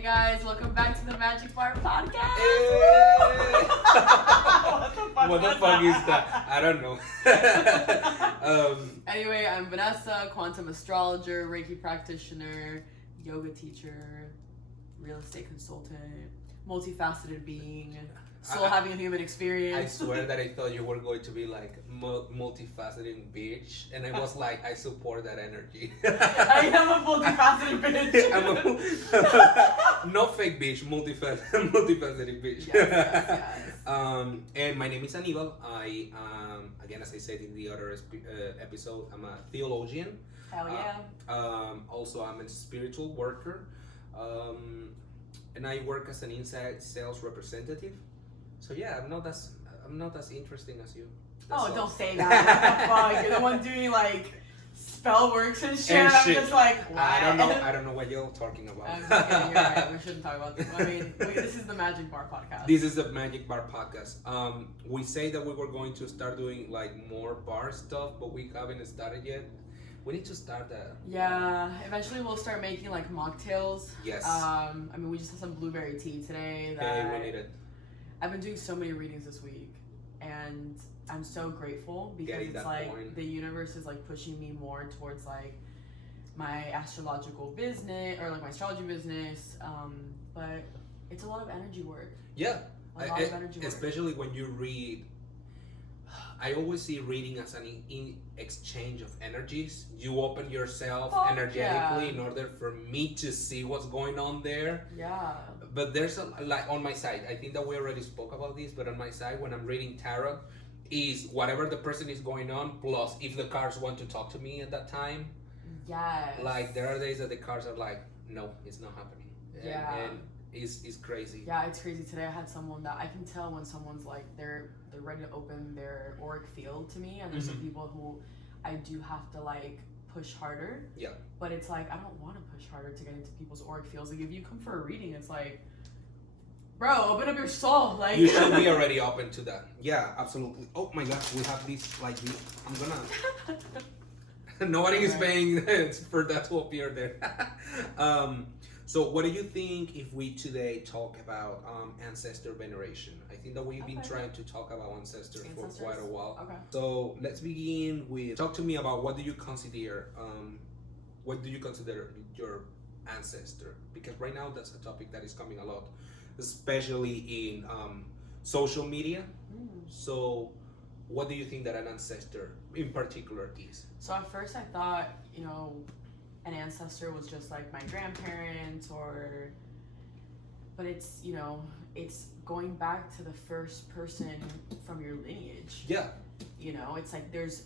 Hey guys, welcome back to the Magic Bar podcast. Hey. What the fuck is that? I don't know. Anyway, I'm Vanessa, quantum astrologer, Reiki practitioner, yoga teacher, real estate consultant, multifaceted being, still having a human experience. I swear that I thought you were going to be like multifaceted bitch, and I was like, I support that energy. I am a multifaceted bitch. No fake bitch, multifaceted bitch. Yes. And my name is Anibal. I again, as I said in the other episode, I'm a theologian. Hell yeah. Also, I'm a spiritual worker, and I work as an inside sales representative. So yeah, I'm not as interesting as you. That's all. Don't say that. What the fuck? You're the one doing like spell works and shit. I'm just like, what? I don't know what you're talking about. I'm just kidding, you're right. We shouldn't talk about this. I mean, this is the Magic Bar podcast. This is the Magic Bar podcast. We say that we were going to start doing like more bar stuff, but we haven't started yet. We need to start that. Yeah, eventually we'll start making like mocktails. Yes. I mean, we just had some blueberry tea today. Hey, we need it. I've been doing so many readings this week, and I'm so grateful because it's like the universe is like pushing me more towards like my astrological business or like my astrology business. But it's a lot of energy work. Yeah. A lot of energy work. Especially when you read. I always see reading as an exchange of energies. You open yourself energetically in order for me to see what's going on there. Yeah. But there's like on my side, I think that we already spoke about this, but on my side, when I'm reading tarot, is whatever the person is going on, plus if the cards want to talk to me at that time. Yes. Like there are days that the cards are like, no, it's not happening. Yeah. And it's crazy. Yeah, it's crazy. Today I had someone that I can tell when someone's like they're ready to open their auric field to me, and there's some people who I do have to like push harder. Yeah. But it's like I don't want to push harder to get into people's auric fields. Like if you come for a reading, it's like, bro, open up your soul. Like you should be already open to that. Yeah, absolutely. Oh my gosh, we have this like this. I'm gonna. Nobody is paying for that to appear there. So what do you think if we today talk about ancestor veneration? I think that we've been trying to talk about ancestors for quite a while. Okay. So let's begin with, talk to me about what do you consider your ancestor? Because right now that's a topic that is coming a lot, especially in social media. So what do you think that an ancestor in particular is? So at first I thought, an ancestor was just like my grandparents but it's, it's going back to the first person from your lineage. Yeah. It's like there's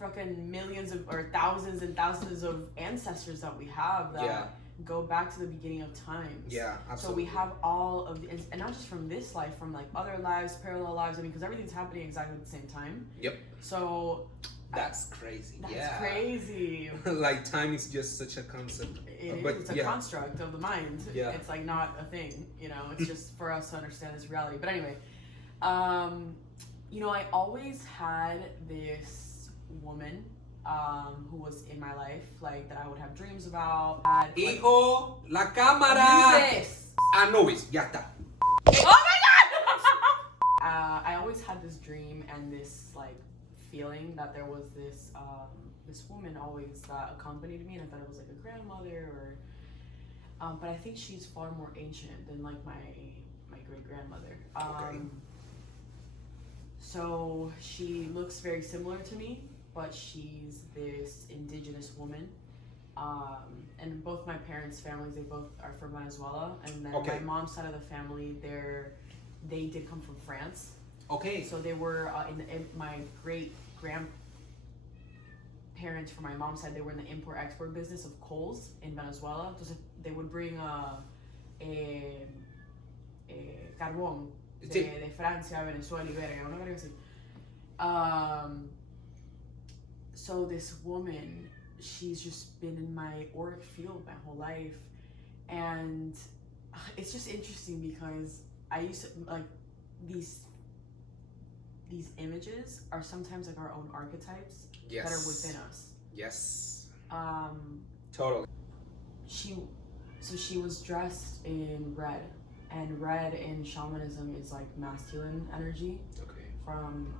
fucking millions or thousands and thousands of ancestors that we have that go back to the beginning of times. Yeah, absolutely. So we have all of the, and not just from this life, from like other lives, parallel lives. I mean, because everything's happening exactly at the same time. Yep. So that's crazy. That's crazy. Like time is just such a concept. It's a construct of the mind. Yeah. It's like not a thing, it's just for us to understand this reality. But anyway, I always had this woman who was in my life, like that I would have dreams about. Hijo, la cámara. Anubis. Anubis, ya está. Oh my god! I always had this dream and this like feeling that there was this this woman always that accompanied me, and I thought it was like a grandmother or but I think she's far more ancient than like my great grandmother. So she looks very similar to me, but she's this indigenous woman. And both my parents' families, they both are from Venezuela, and then my mom's side of the family, they did come from France. Okay. So they were in my great grandparents for my mom's side, they were in the import-export business of coals in Venezuela. So they would bring carbón de Francia, Venezuela, Iberia, una verga así. So this woman, she's just been in my auric field my whole life, and it's just interesting because I used to like these images are sometimes like our own archetypes that are within us. Yes. Um, Totally. So she was dressed in red, and red in shamanism is like masculine energy. Okay. From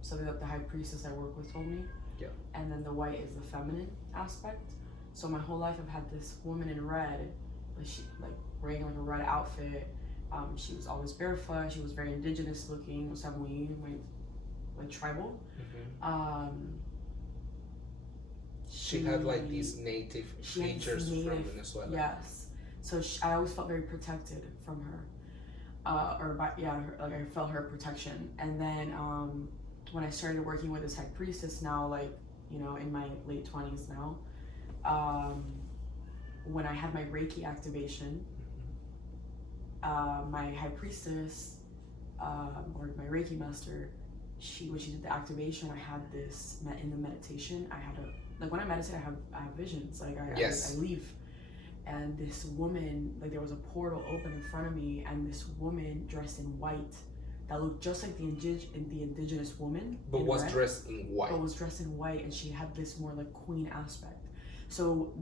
something that the high priestess I work with told me. Yeah. And then the white is the feminine aspect. So my whole life I've had this woman in red, like wearing like a red outfit. She was always barefoot. She was very indigenous looking, like tribal. She had like these native features from Venezuela. Yes. So I always felt very protected from her. Like I felt her protection. And then when I started working with this high priestess now, like, you know, in my late 20s now, when I had my Reiki activation, my high priestess, or my Reiki master, when she did the activation, I had this, in the meditation, like when I meditate, I have visions, like I leave. And this woman, like there was a portal open in front of me, and this woman dressed in white that looked just like the indigenous woman. But was dressed in white. But was dressed in white, and she had this more like queen aspect. So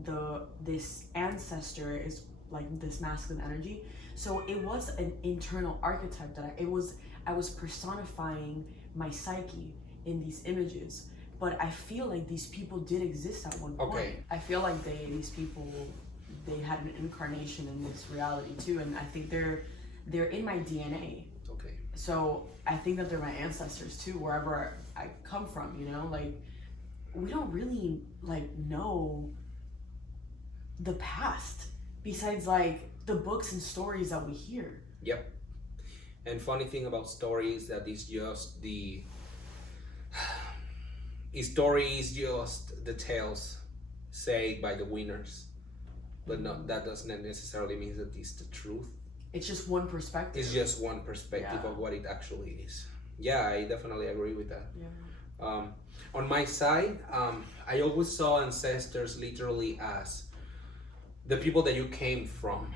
this ancestor is like this masculine energy. So it was an internal archetype that I was personifying my psyche in these images. But I feel like these people did exist at one point. Okay. I feel like these people, they had an incarnation in this reality too, and I think they're in my DNA. Okay. So I think that they're my ancestors too, wherever I come from, you know? Like, we don't really like know the past besides like the books and stories that we hear. Yep. And funny thing about stories that is just story is just the tales said by the winners, but that doesn't necessarily mean that it's the truth. It's just one perspective. It's just one perspective of what it actually is. Yeah, I definitely agree with that. Yeah. On my side, I always saw ancestors literally as the people that you came from,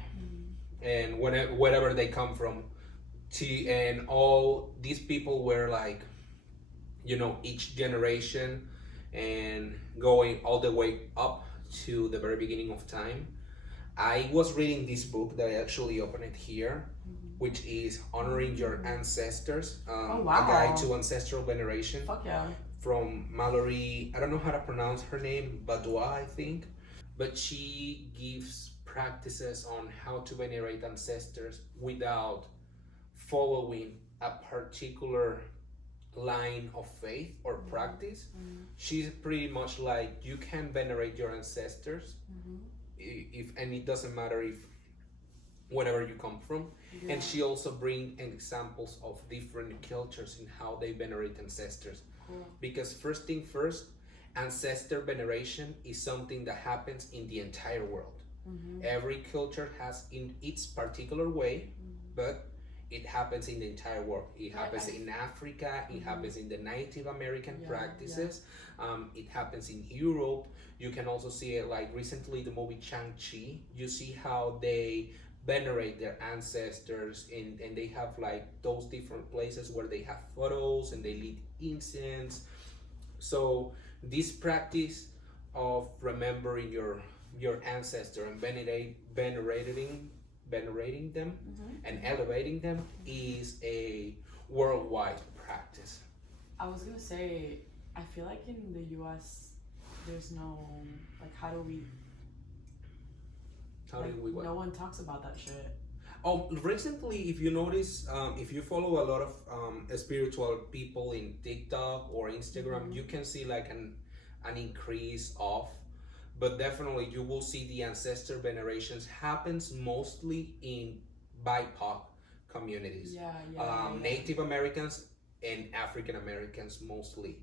and wherever they come from, and all these people were like, you know, each generation and going all the way up to the very beginning of time. I was reading this book that I actually opened it here, which is Honoring Your Ancestors, oh, wow. A Guide to Ancestral Veneration. Fuck yeah. From Mallory, I don't know how to pronounce her name, Badois, I think. But she gives practices on how to venerate ancestors without following a particular line of faith or practice. She's pretty much like, you can venerate your ancestors, and it doesn't matter if wherever you come from. And she also brings examples of different cultures in how they venerate ancestors. Because first thing first, ancestor veneration is something that happens in the entire world. Every culture has in its particular way, but it happens in the entire world. It happens in Africa, it happens in the Native American practices, it happens in Europe. You can also see it, like recently the movie Shang-Chi, you see how they venerate their ancestors, and they have like those different places where they have photos and they lit incense. So this practice of remembering your ancestor and venerating them and elevating them is a worldwide practice. I was gonna say, I feel like in the US there's no, like, how do we what? No one talks about that shit. Oh, recently, if you notice, if you follow a lot of spiritual people in TikTok or Instagram, you can see like an increase of, but definitely you will see the ancestor venerations happens mostly in BIPOC communities. Native Americans and African Americans mostly.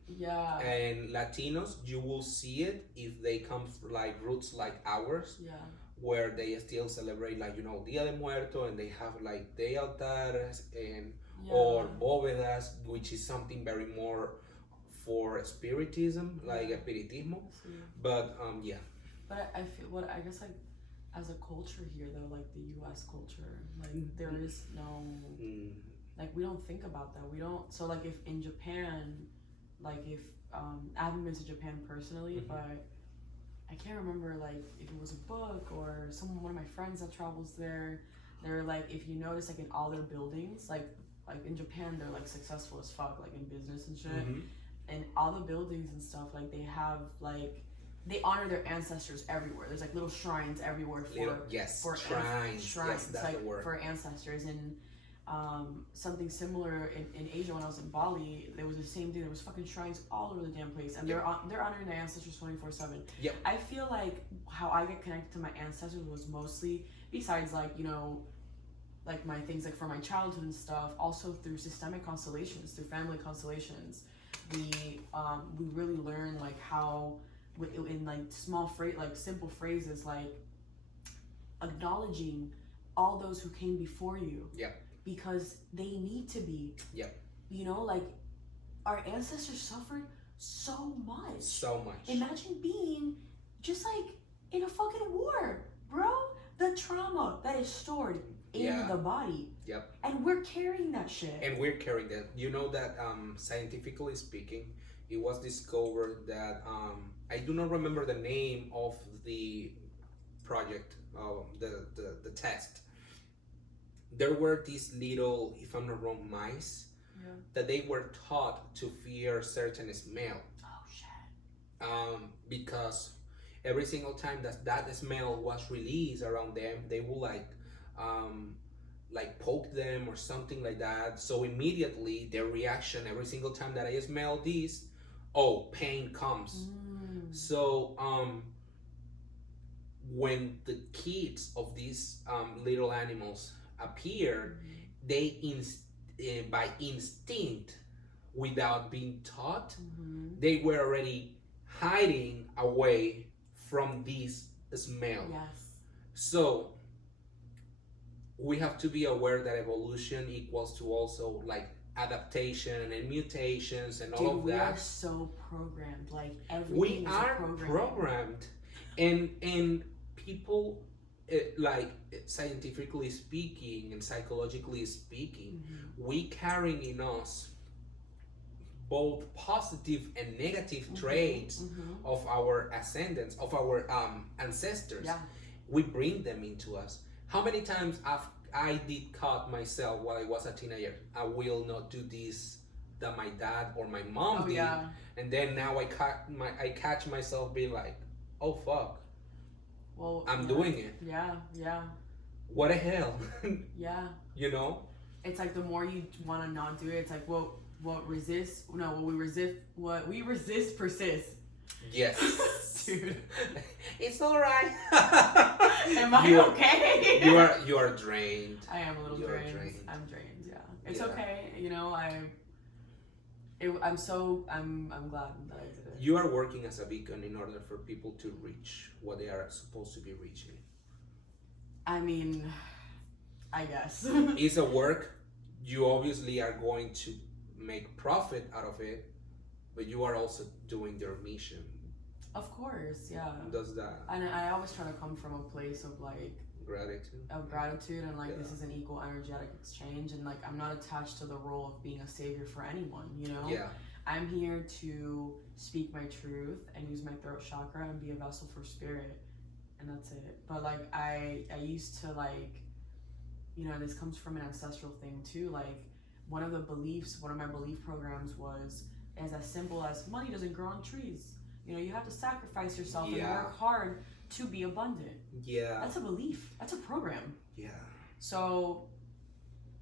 And Latinos, you will see it if they come from like roots like ours. Where they still celebrate, like, you know, Dia de Muerto, and they have like de altares and or bóvedas, which is something very more for spiritism, like espiritismo. But But I feel I guess like as a culture here though, like the U.S. culture, like there is no like we don't think about that. We don't. So like if in Japan, like if I haven't been to Japan personally, but I can't remember like if it was a book or one of my friends that travels there. They're like, if you notice, like in all their buildings, like in Japan, they're like successful as fuck, like in business and shit. Mm-hmm. And all the buildings and stuff, like they have like they honor their ancestors everywhere. There's like little shrines everywhere for shrines. Yes, that's like the word. for ancestors. And something similar in Asia when I was in Bali, there was the same thing. There was fucking shrines all over the damn place, and they're honoring their ancestors 24/7. Yep. I feel like how I get connected to my ancestors was mostly, besides like like my things like from my childhood and stuff, also through systemic constellations, through family constellations. We really learn like how in like simple phrases like acknowledging all those who came before you. Yep. Because they need to be. Yep. Like our ancestors suffered so much. So much. Imagine being just like in a fucking war, bro. The trauma that is stored in the body. Yep. And we're carrying that shit. And we're carrying that. You know that scientifically speaking, it was discovered that I do not remember the name of the project, the test. There were these little, if I'm not wrong, mice that they were taught to fear certain smell. Oh shit. Because every single time that smell was released around them, they will like poke them or something like that. So immediately their reaction every single time that I smell this, pain comes. So when the kids of these little animals appeared, they by instinct, without being taught, they were already hiding away from this smell. Yes. So we have to be aware that evolution equals to also like adaptation and mutations and all of that. We are so programmed. Like everything we is are programmed, and people like scientifically speaking and psychologically speaking, we carrying in us both positive and negative traits of our ascendants, of our ancestors. Yeah. We bring them into us. How many times I did caught myself while I was a teenager? I will not do this that my dad or my mom did. Yeah. And then now I catch myself being like, oh fuck. Well, I'm doing it. Yeah. What the hell? Yeah. You know? It's like the more you want to not do it, it's like what we resist persists. Yes. Dude. It's all right. Am I okay? You are drained. I am a little drained. I'm drained. Yeah. It's okay. I'm glad that I did it. You are working as a beacon in order for people to reach what they are supposed to be reaching. I mean, I guess. It's a work. You obviously are going to make profit out of it, but you are also doing your mission. Of course, yeah. Does that? And I always try to come from a place of like gratitude and like this is an equal energetic exchange, and like I'm not attached to the role of being a savior for anyone, you know? Yeah. I'm here to speak my truth and use my throat chakra and be a vessel for spirit, and that's it. But like I used to like, this comes from an ancestral thing too. Like one of my belief programs was as simple as money doesn't grow on trees. You have to sacrifice yourself and work hard to be abundant. Yeah. That's a belief. That's a program. Yeah. So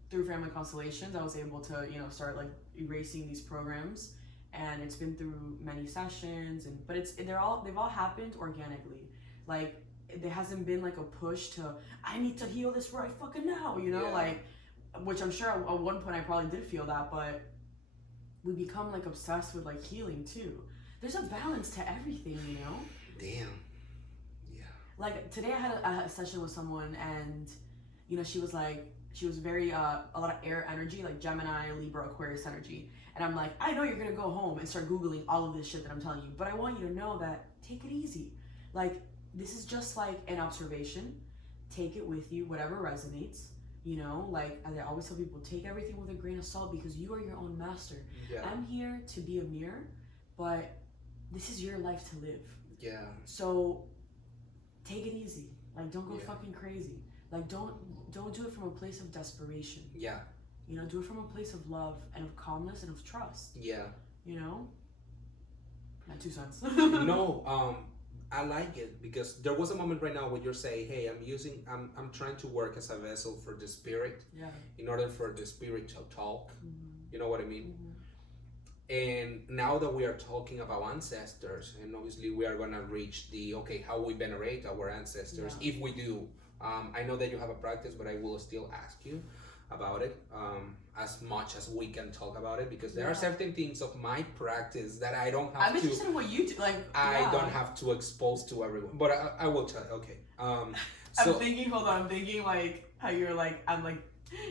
through family constellations, I was able to, start like erasing these programs, and it's been through many sessions, but they've all happened organically. Like there hasn't been like a push to I need to heal this right fucking now, like, which I'm sure at one point I probably did feel that, but we become like obsessed with like healing too. There's a balance to everything, Damn. Yeah. Like today I had a session with someone, and she was very a lot of air energy, like Gemini, Libra, Aquarius energy. And I'm like, I know you're gonna go home and start Googling all of this shit that I'm telling you, but I want you to know that take it easy. Like this is just like an observation. Take it with you, whatever resonates. Like as I always tell people, take everything with a grain of salt because you are your own master. Yeah. I'm here to be a mirror, but this is your life to live. Yeah. So take it easy. Like, don't go Yeah. fucking crazy. Like, don't do it from a place of desperation. Yeah. You know, do it from a place of love and of calmness and of trust. Yeah. You know? My 2 cents. No, I like it because there was a moment right now where you're saying, hey, I'm trying to work as a vessel for the spirit Yeah. in order for the spirit to talk. Mm-hmm. You know what I mean? Mm-hmm. And now that we are talking about ancestors, and obviously we are gonna reach how we venerate our ancestors, Yeah. if we do. I know that you have a practice, but I will still ask you about it as much as we can talk about it, because there are certain things of my practice that I don't have I'm interested in what you do. Like, I don't have to expose to everyone, but I will tell you. Okay. So, I'm thinking like how you're like, I'm like,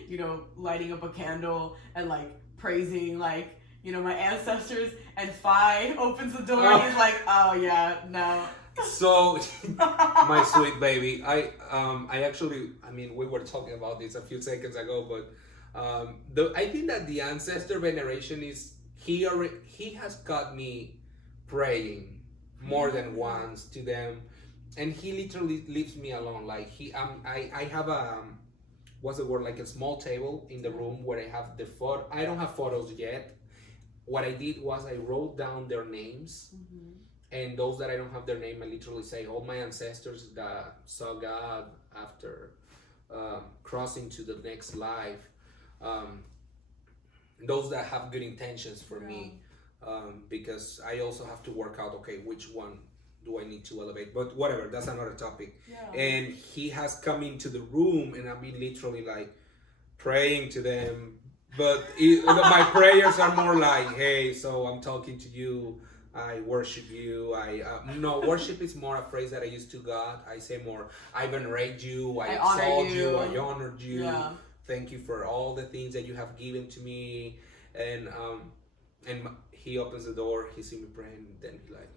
you know, lighting up a candle and like praising like, you know, my ancestors, and Phi opens the door and he's like, oh yeah, no. So, my sweet baby, I actually, I mean, we were talking about this a few seconds ago, but I think that the ancestor veneration is, he has got me praying more than once to them, and he literally leaves me alone. Like I have a what's the word, like a small table in the room where I have the photo. I don't have photos yet. What I did was I wrote down their names. Mm-hmm. And those that I don't have their name, I literally say, all my ancestors that saw God after crossing to the next life, those that have good intentions for me, because I also have to work out, okay, which one do I need to elevate? But whatever, that's another topic. Yeah. And he has come into the room, and I've been literally like praying to them. But my prayers are more like, hey, so I'm talking to you. I worship you. No, worship is more a phrase that I use to God. I say more, I venerate you, I exalt you, I honored you. Yeah. Thank you for all the things that you have given to me. And he opens the door, he sees me praying, then he like,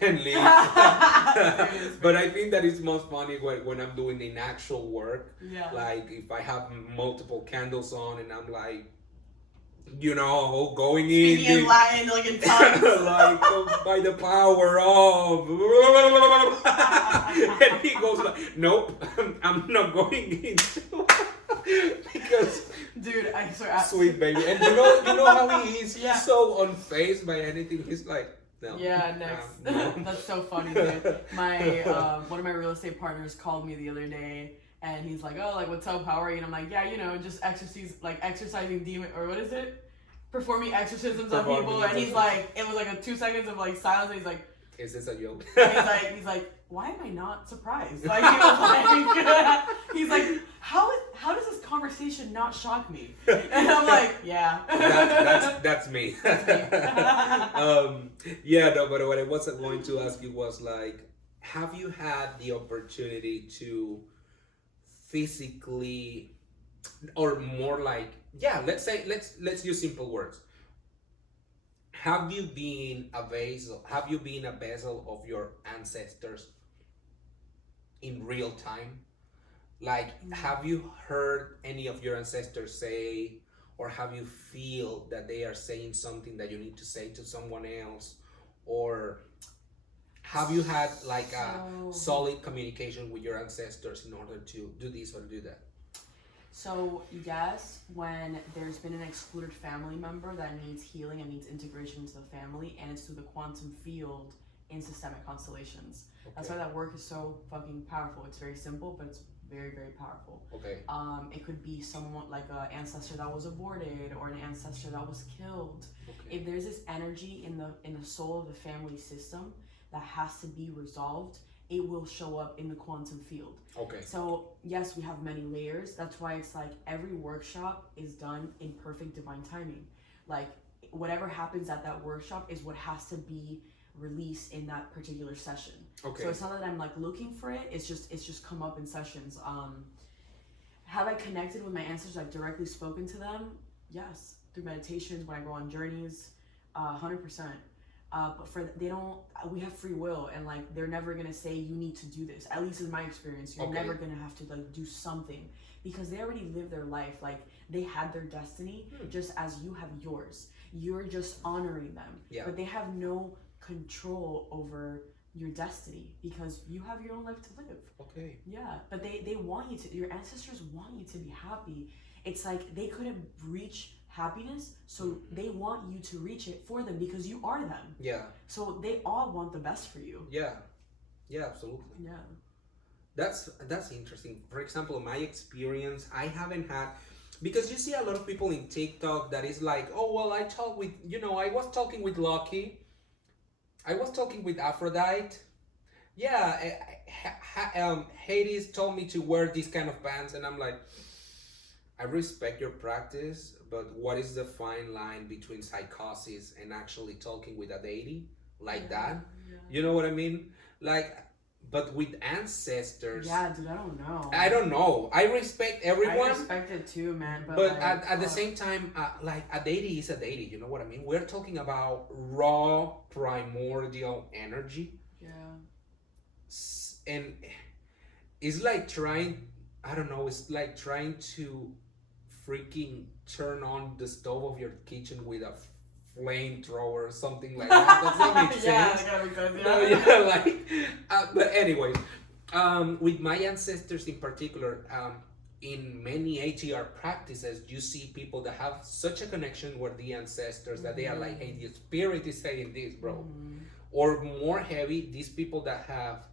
and leaves. But I think that it's most funny when I'm doing the actual work. Yeah. Like if I have multiple candles on and I'm like, you know, going speaking in Latin, like in tongues, like by the power of, and he goes like, nope, I'm not going into, because, dude, I swear, sweet baby, and you know how he is. Yeah. He's so unfazed by anything. He's like, no. Yeah, next. No. That's so funny, dude. My one of my real estate partners called me the other day, and he's like, "Oh, like what's up? How are you?" And I'm like, "Yeah, you know, just exercising demon, or what is it? Performing exorcisms on people." And he's like, it was like a 2 seconds of like silence, and he's like, "Is this a joke?" he's like, "Why am I not surprised?" Like he was like, he's like, how does this conversation not shock me? And I'm like, yeah. That's me. That's me. Yeah, no, but what I wasn't going to ask you was like, have you had the opportunity to physically, or more like, yeah, let's use simple words. Have you been a vessel? Have you been a vessel of your ancestors in real time? Like, have you heard any of your ancestors say, or have you feel that they are saying something that you need to say to someone else, or have you had like a solid communication with your ancestors in order to do this or do that? So yes, when there's been an excluded family member that needs healing and needs integration into the family, and it's through the quantum field in systemic constellations. Okay. That's why that work is so fucking powerful. It's very simple, but it's very, very powerful. Okay. It could be someone like an ancestor that was aborted or an ancestor that was killed. Okay. If there's this energy in the soul of the family system that has to be resolved, it will show up in the quantum field. Okay. So yes, we have many layers. That's why it's like every workshop is done in perfect divine timing. Like whatever happens at that workshop is what has to be released in that particular session. Okay. So it's not that I'm like looking for it. It's just come up in sessions. Have I connected with my ancestors? I've directly spoken to them. Yes, through meditations, when I go on journeys, 100%. But we have free will, and like they're never gonna say you need to do this. At least in my experience, you're never gonna have to like do something, because they already lived their life. Like they had their destiny, just as you have yours. You're just honoring them, but they have no control over your destiny, because you have your own life to live. Okay. Yeah, but they want you to, your ancestors want you to be happy. It's like they couldn't reach happiness, so they want you to reach it for them because you are them. Yeah. So they all want the best for you. Yeah. Yeah, absolutely. Yeah. That's interesting. For example, my experience, I haven't had, because you see a lot of people in TikTok that is like, oh, well, I talk with, I was talking with Lucky. I was talking with Aphrodite. Yeah, Hades told me to wear this kind of pants, and I'm like, I respect your practice, but what is the fine line between psychosis and actually talking with a deity like that? Yeah. You know what I mean? Like, but with ancestors. Yeah, dude, I don't know. I don't know. I respect everyone. I respect it too, man. But like, at the same time, like a deity is a deity. You know what I mean? We're talking about raw, primordial energy. Yeah. And it's like trying, I don't know, it's like trying to freaking turn on the stove of your kitchen with a flamethrower or something like that. Does that make sense? Yeah, that gotta be good. Yeah. No, yeah, like, but anyways, with my ancestors in particular, in many ATR practices, you see people that have such a connection with the ancestors that they are like, hey, the spirit is saying this, bro. Or more heavy, these people that have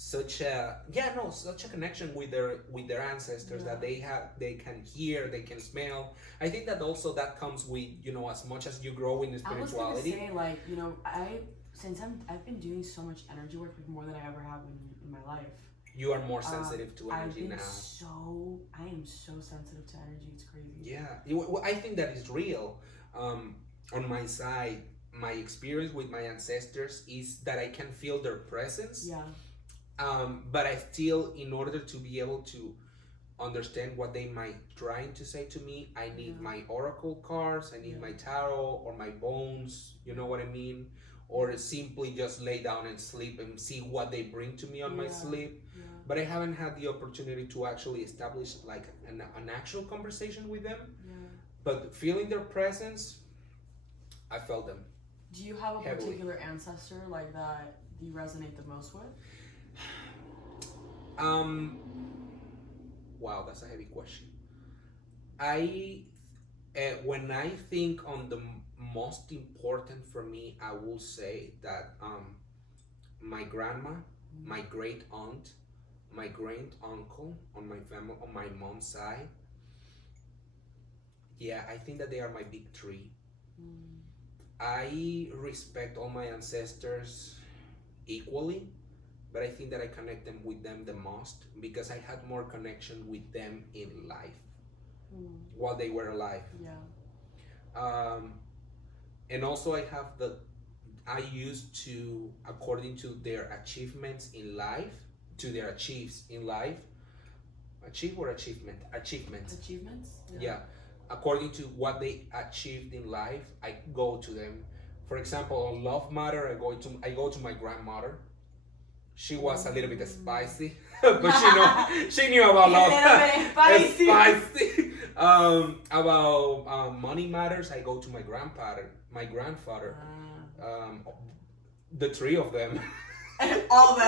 such a connection with their ancestors that they can hear, they can smell. I think that also that comes with, as much as you grow in spirituality. I was gonna say, like, I've been doing so much energy work, like, more than I ever have in my life. You are more sensitive to energy now. I am so sensitive to energy. It's crazy. Yeah, I think that is real. On my side, my experience with my ancestors is that I can feel their presence. Yeah. But I still, in order to be able to understand what they might trying to say to me, I need my oracle cards, I need my tarot or my bones, you know what I mean? Or simply just lay down and sleep and see what they bring to me on my sleep. Yeah. But I haven't had the opportunity to actually establish like an actual conversation with them. Yeah. But feeling their presence, I felt them. Do you have a particular ancestor like that you resonate the most with? Wow, that's a heavy question. When I think on the most important for me, I will say that my grandma, my great aunt, my great uncle on my family, on my mom's side. Yeah, I think that they are my big three. I respect all my ancestors equally, but I think that I connect them with them the most because I had more connection with them in life while they were alive. Yeah. And also I used to, according to their achievements in life, achieve or achievement? Achievements. Yeah. According to what they achieved in life, I go to them. For example, on Love Matter, I go to my grandmother. She was a little bit spicy, but she knew about love. A little bit spicy. About money matters, I go to my grandfather. The three of them. All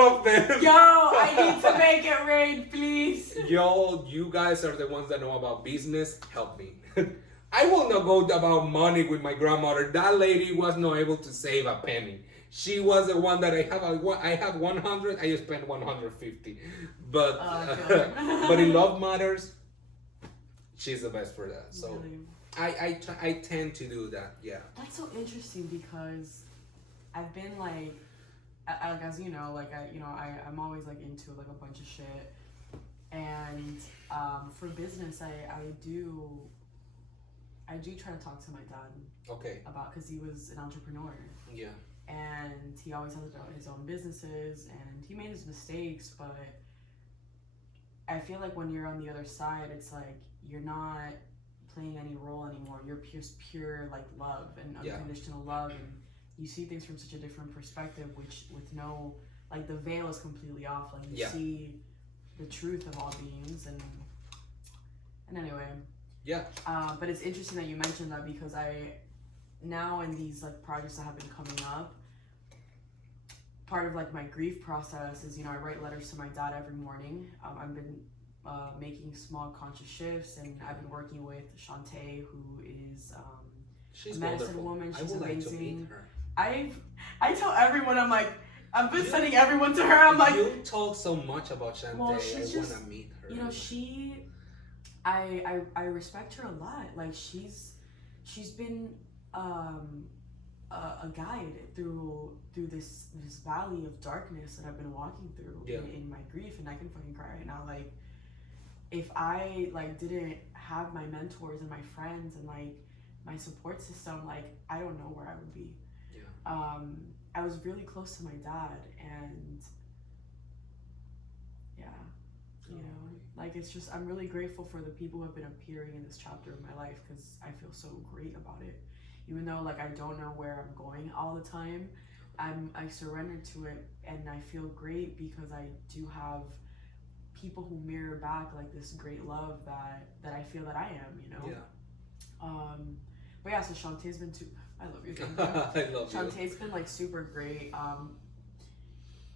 of them. Yo, I need to make it rain, please. Yo, you guys are the ones that know about business. Help me. I will not go about money with my grandmother. That lady was not able to save a penny. She was the one that I have 100, I spent 150. But but in Love Matters, she's the best for that. So really? I tend to do that. Yeah. That's so interesting because I've been like as you know, like I'm always like into like a bunch of shit, and for business I do try to talk to my dad. Okay. About, because he was an entrepreneur. Yeah. And he always has his own businesses, and he made his mistakes, but I feel like when you're on the other side, it's like you're not playing any role anymore. You're pure like love and unconditional love, and you see things from such a different perspective, which with no, like, the veil is completely off. Like, you see the truth of all beings, and anyway. Yeah. But it's interesting that you mentioned that because now in these like projects that have been coming up, part of like my grief process is, you know, I write letters to my dad every morning. I've been making small conscious shifts, and I've been working with Shantae, who is she's a medicine wonderful. woman. She's I would amazing. like to meet her. I tell everyone, I'm like, I've been sending everyone to her. I'm like, you talk so much about Shantae. well, I she's want just, to meet her. you know, I respect her a lot. Like she's been a guide through this valley of darkness that I've been walking through in my grief, and I can fucking cry right now. Like if I like didn't have my mentors and my friends and like my support system, like I don't know where I would be. I was really close to my dad, and you know, like it's just, I'm really grateful for the people who have been appearing in this chapter of my life, because I feel so great about it. Even though like I don't know where I'm going all the time, I surrender to it, and I feel great because I do have people who mirror back like this great love that I feel that I am, you know. But yeah, so Shantae's been too. I love you. I love you. Shantae's been like super great.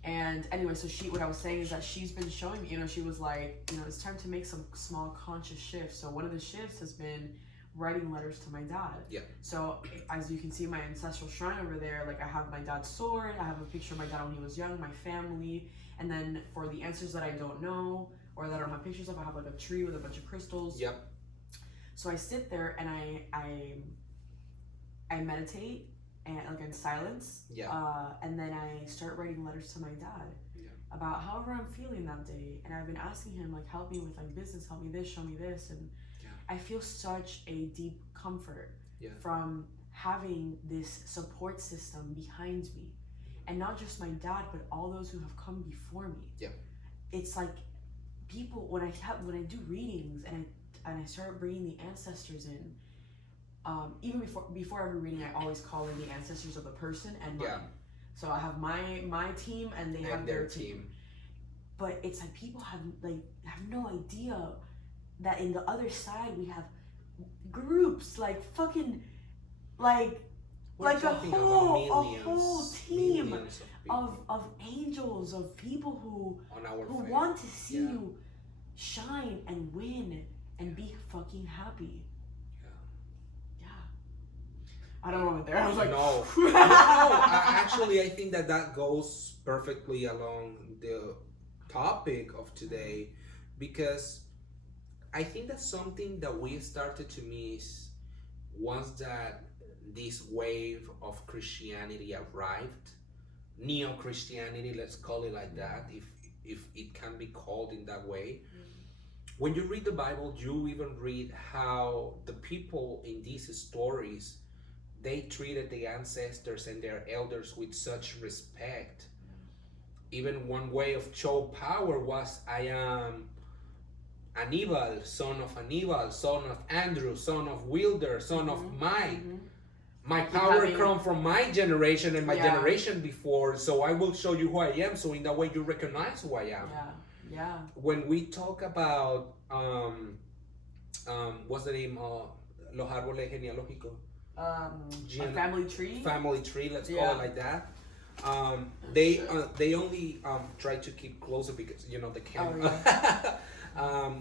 And anyway, so what I was saying is that she's been showing me, you know, she was like, you know, it's time to make some small conscious shifts. So one of the shifts has been writing letters to my dad. So as you can see my ancestral shrine over there, like I have my dad's sword, I have a picture of my dad when he was young, my family, and then for the answers that I don't know or that I don't have pictures of, I have like a tree with a bunch of crystals. So I sit there and I meditate and like in silence, and then I start writing letters to my dad about however I'm feeling that day, and I've been asking him like, help me with like business, help me this, show me this, and I feel such a deep comfort from having this support system behind me, and not just my dad, but all those who have come before me. It's like people, when I do readings and I start bringing the ancestors in. Even before every reading, I always call in the ancestors of the person and mine. So I have my team and they have their team. But it's like people have no idea that in the other side we have groups like fucking like a whole team of angels, of people who want to see you shine and win and be fucking happy. I don't know what there. I was like, no. Actually, I think that goes perfectly along the topic of today, because I think that's something that we started to miss once that this wave of Christianity arrived. Neo-Christianity, let's call it like that, if it can be called in that way. When you read the Bible, you even read how the people in these stories, they treated the ancestors and their elders with such respect. Even one way of show power was, I am Anibal, son of Anibal, son of Andrew, son of Wilder, son of Mike. My power comes from my generation and my generation before, so I will show you who I am, so in that way you recognize who I am. When we talk about, what's the name? Los árboles genealógicos. A family tree, let's call it like that. They only try to keep closer because, you know, the camera.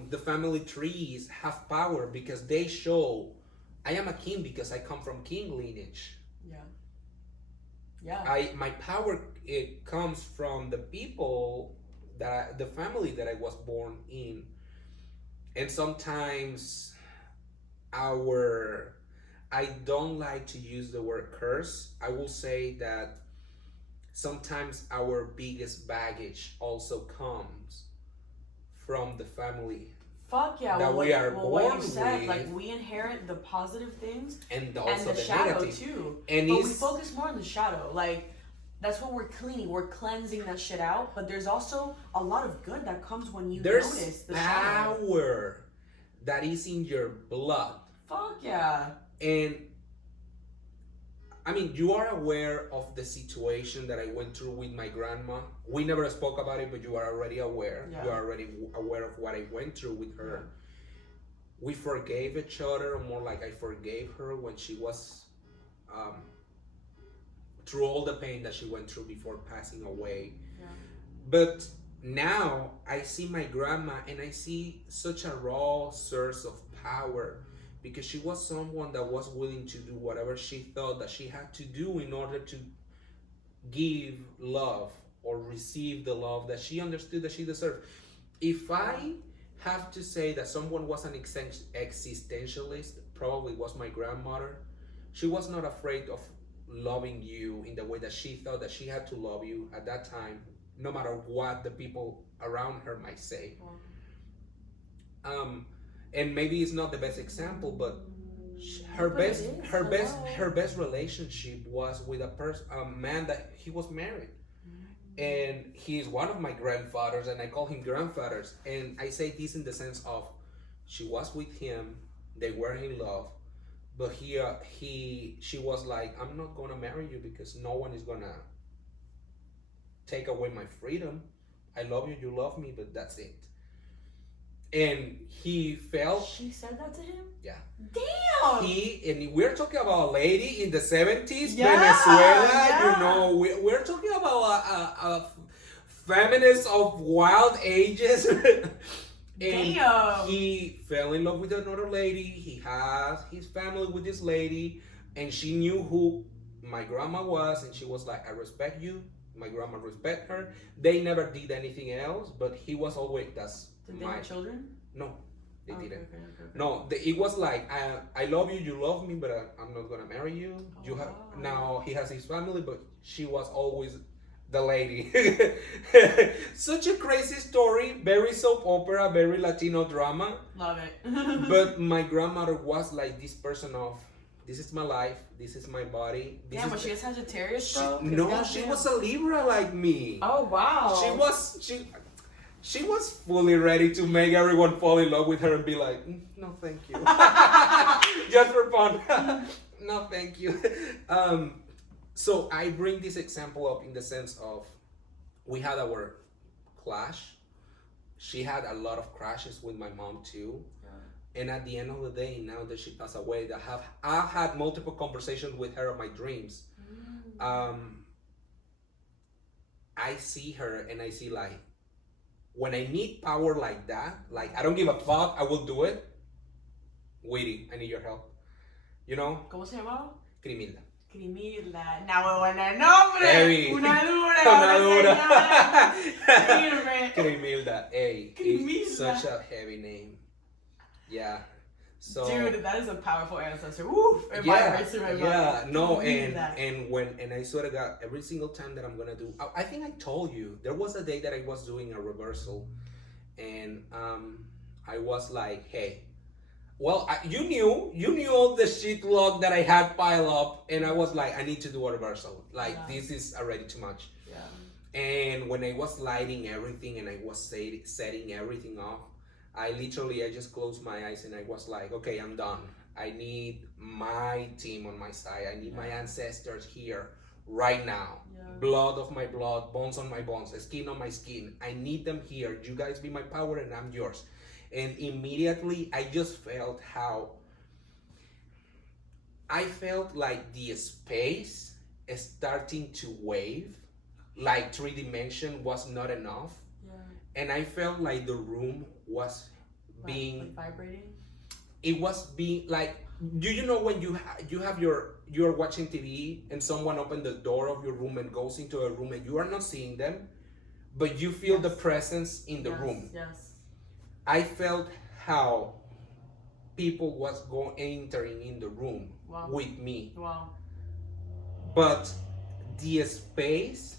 The family trees have power because they show I am a king because I come from king lineage. My power, it comes from the people the family that I was born in, and sometimes I don't like to use the word curse. I will say that sometimes our biggest baggage also comes from the family. That we are born what you said, with. like we inherit the positive things and also the shadow negative too. And but we focus more on the shadow. Like that's what we're cleaning. We're cleansing that shit out. But there's also a lot of good that comes when you notice the shadow. There's power that is in your blood. Fuck yeah. And I mean, you are aware of the situation that I went through with my grandma. We never spoke about it, but you are already aware. You are already aware of what I went through with her. We forgave each other, more like I forgave her when she was through all the pain that she went through before passing away. Yeah. But now I see my grandma and I see such a raw source of power, because she was someone that was willing to do whatever she thought that she had to do in order to give love or receive the love that she understood that she deserved. If I have to say that someone was an existentialist, probably was my grandmother. She was not afraid of loving you in the way that she thought that she had to love you at that time, no matter what the people around her might say. And maybe it's not the best example, but her best relationship was with a man that he was married. And he's one of my grandfathers, and I call him grandfathers. And I say this in the sense of, she was with him, they were in love, but she was like, I'm not gonna marry you because no one is gonna take away my freedom. I love you, you love me, but that's it. And he felt. She said that to him? Yeah. Damn! And we're talking about a lady in the 70s, Yeah, Venezuela, yeah. you know, we're talking about a feminist of wild ages. And Damn! he fell in love with another lady. He has his family with this lady, and she knew who my grandma was, and she was like, I respect you. My grandma respect her. They never did anything else, but he was always, Did they have children? No, they didn't. Okay. No, it was like, I love you, you love me, but I'm not gonna marry you. You have now. He has his family, but she was always the lady. Such a crazy story, very soap opera, very Latino drama. Love it. But my grandmother was like this person of, this is my life, this is my body. Damn, was she a Sagittarius, bro? No, she was a Libra like me. Oh wow. She was fully ready to make everyone fall in love with her and be like, no, thank you. Just for fun. No, thank you. So I bring this example up in the sense of, we had our clash. She had a lot of crashes with my mom too. Yeah. And at the end of the day, now that she passed away, I've had multiple conversations with her in my dreams. I see her and I see like, when I need power like that, like I don't give a fuck, I will do it. Waiting, I need your help. You know? ¿Cómo se llamaba? Crimilda. Crimilda. Now buena nombre. Heavy. Una dura. Una dura. Dime. Crimilda. Hey, Crimilda. it's such a heavy name. Yeah. So, dude, that is a powerful ancestor. Woof! It yeah, vibrates through my body. yeah, no, Crimilda. and I swear to God, every single time that I'm gonna do, I think I told you there was a day that I was doing a reversal, and I was like, hey, well, you knew all the shit log that I had piled up, and I was like, I need to do a reversal. Like, this is already too much. Yeah. And when I was lighting everything and I was setting everything off, I just closed my eyes and I was like, okay, I'm done. I need my team on my side. I need my ancestors here right now. Yeah. Blood of my blood, bones on my bones, skin on my skin. I need them here. You guys be my power and I'm yours. And immediately I just felt like the space is starting to wave, like 3D was not enough. And I felt like the room was being like vibrating. It was being like, do you know when you're watching TV and someone opened the door of your room and goes into a room and you are not seeing them, but you feel the presence in the room. Yes. I felt how people was entering in the room with me. Wow. But the space,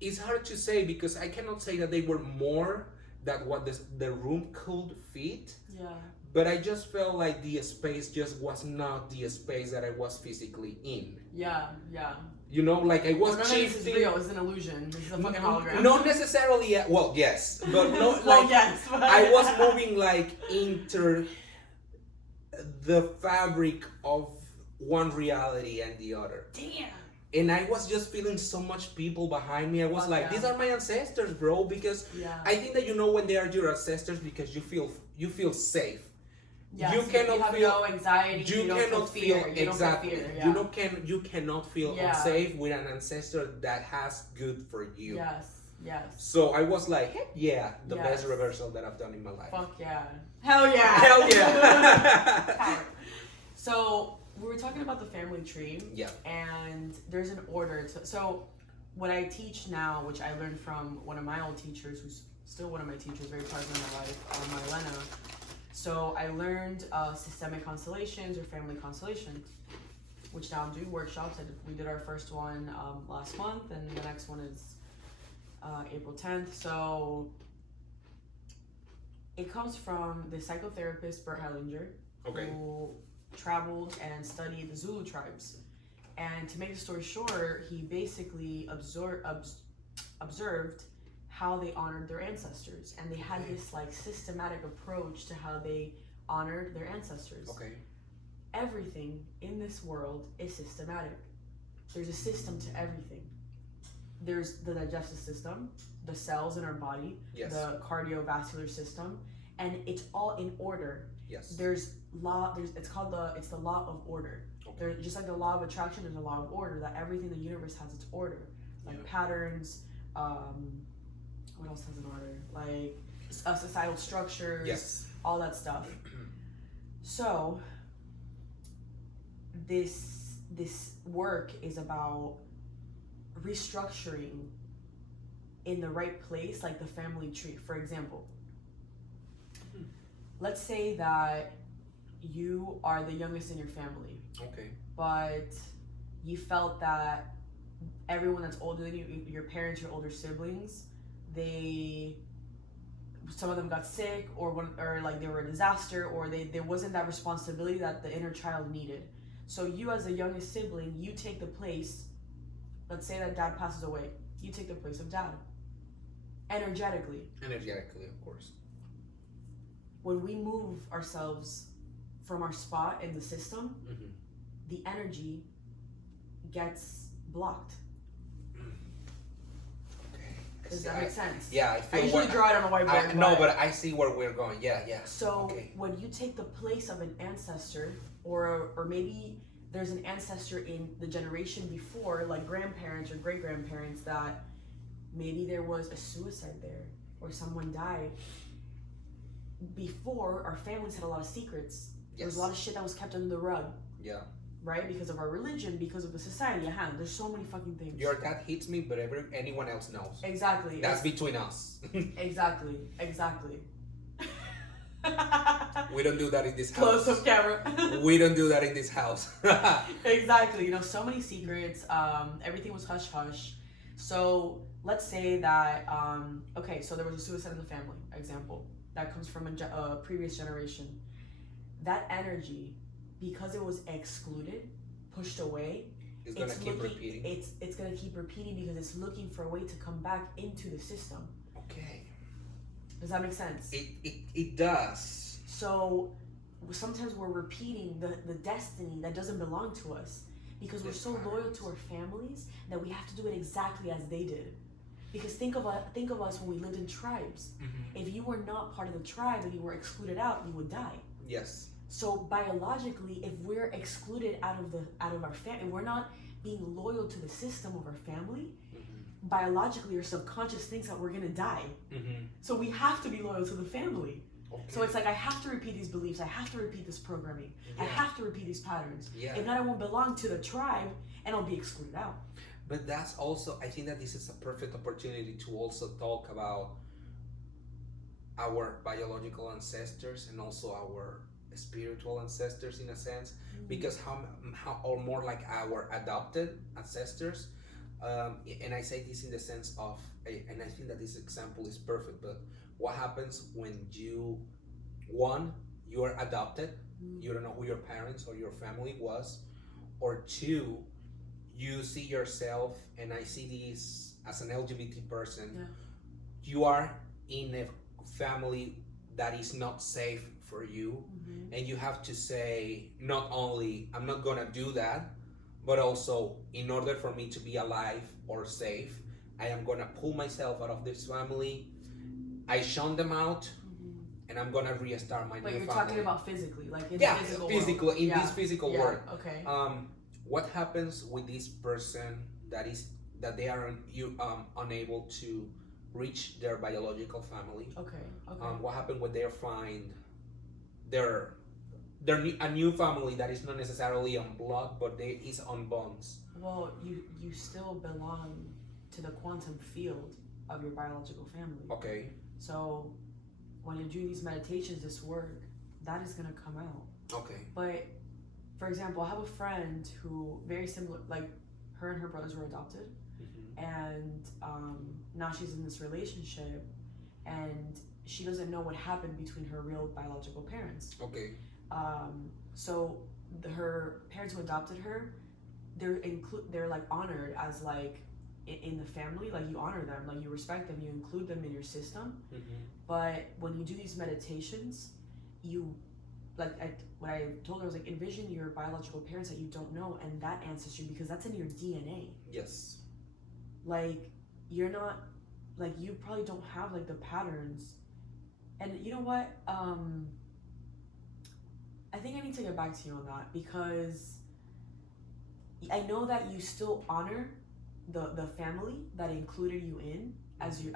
it's hard to say because I cannot say that they were more than what the room could fit. Yeah. But I just felt like the space just was not the space that I was physically in. Yeah, yeah. You know, like I was shifting. This is real. It's an illusion. This is a fucking hologram. Not necessarily. Well, yes, but no. Like well, yes, but I was moving like into the fabric of one reality and the other. Damn. And I was just feeling so much people behind me. I was like, these are my ancestors, bro. Because I think that when they are your ancestors because you feel safe. Yes, you cannot have feel no anxiety. You don't cannot feel fear. exactly. You don't feel fear, yeah. You cannot feel Yeah. unsafe with an ancestor that has good for you. Yes. Yes. So I was like, heck yeah, the Yes. best reversal that I've done in my life. Fuck yeah. Hell yeah. Hell yeah. So we were talking about the family tree. Yeah. And there's an order to, so what I teach now, which I learned from one of my old teachers, who's still one of my teachers, very part of my life, Marlena. So I learned systemic constellations or family constellations, which now do workshops. We did our first one last month, and the next one is April 10th. So it comes from the psychotherapist Bert Hellinger, who traveled and studied the Zulu tribes. And to make the story short, he basically observed how they honored their ancestors, and they had this like systematic approach to how they honored their ancestors. Everything in this world is systematic. There's a system to everything. There's the digestive system, the cells in our body, the cardiovascular system, and it's all in order. There's law. It's the law of order. There's just like the law of attraction. There's a law of order that everything in the universe has its order, like patterns. What else has an order? Like societal structures, all that stuff. So this work is about restructuring in the right place, like the family tree. For example, let's say that you are the youngest in your family. But you felt that everyone that's older than you, your parents, your older siblings, some of them got sick, or like they were a disaster, or there wasn't that responsibility that the inner child needed. So you, as the youngest sibling, you take the place. Let's say that dad passes away. You take the place of dad. Energetically, of course. When we move ourselves from our spot in the system, the energy gets blocked. Does that make sense? Yeah, I usually draw it on a whiteboard. No, but I see where we're going. Yeah. So when you take the place of an ancestor, or maybe there's an ancestor in the generation before, like grandparents or great grandparents, that maybe there was a suicide there or someone died. Before, our families had a lot of secrets. There was a lot of shit that was kept under the rug. Right? Because of our religion, because of the society. There's so many fucking things. Your dad hates me, but anyone else knows. Exactly. That's between us. Exactly. We don't do that in this house. Close up camera. We don't do that in this house. Exactly. So many secrets. Everything was hush hush. So let's say that, so there was a suicide in the family, example. That comes from a previous generation. That energy, because it was excluded, pushed away, it's gonna keep repeating. It's gonna keep repeating because it's looking for a way to come back into the system. Does that make sense? It does. So sometimes we're repeating the destiny that doesn't belong to us because we're so loyal to our families that we have to do it exactly as they did. Because think of us when we lived in tribes. If you were not part of the tribe and you were excluded out, you would die. So biologically, if we're excluded out of our family, we're not being loyal to the system of our family. Biologically, our subconscious thinks that we're gonna die. So we have to be loyal to the family. So it's like I have to repeat these beliefs. I have to repeat this programming. I have to repeat these patterns. If not, I won't belong to the tribe, and I'll be excluded out. But that's also, I think that this is a perfect opportunity to also talk about our biological ancestors and also our spiritual ancestors in a sense, because how or more like our adopted ancestors, and I say this in the sense of, and I think that this example is perfect, but what happens when you are adopted, you don't know who your parents or your family was, or two, you see yourself, and I see this as an LGBT person, you are in a family that is not safe for you, and you have to say, not only I'm not gonna do that, but also in order for me to be alive or safe, I am gonna pull myself out of this family. I shun them out, and I'm gonna restart my new family. But you're talking about physically, like in yeah, physical physical world. in this physical world. Okay. What happens with this person that they are unable to reach their biological family? Okay. What happened when they find their a new family that is not necessarily on blood, but they is on bonds? Well, you still belong to the quantum field of your biological family. Okay. So when you do these meditations, this work, that is gonna come out. Okay. But for example, I have a friend who very similar, like her and her brothers were adopted, and now she's in this relationship, and she doesn't know what happened between her real biological parents. Okay. So her parents who adopted her, they're like honored as like in the family, like you honor them, like you respect them, you include them in your system. But when you do these meditations, you what I told her was like, envision your biological parents that you don't know and that ancestry, because that's in your DNA. Yes. Like you're not, like you probably don't have like the patterns. And you know what, I think I need to get back to you on that, because I know that you still honor the family that included you in as your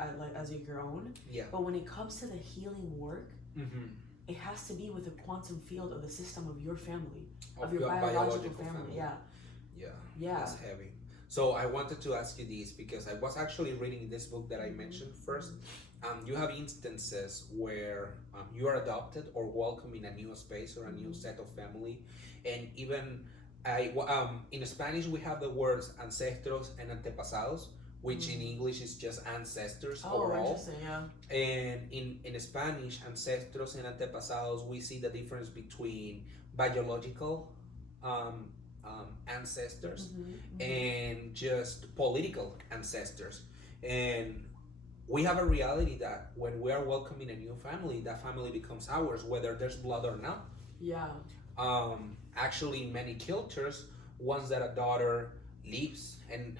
own. Yeah. But when it comes to the healing work, it has to be with the quantum field of the system of your family, of your biological family. Yeah. That's heavy. So I wanted to ask you this, because I was actually reading this book that I mentioned first. You have instances where you are adopted or welcome in a new space or a new set of family, and even in Spanish we have the words ancestros and antepasados, which in English is just ancestors overall. Interesting, yeah. And in Spanish, ancestros and antepasados, we see the difference between biological ancestors and just political ancestors. And we have a reality that when we are welcoming a new family, that family becomes ours, whether there's blood or not. Yeah. Actually, in many cultures, once that a daughter leaves, and